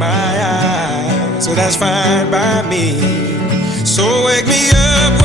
my eyes, so that's fine by me. So wake me up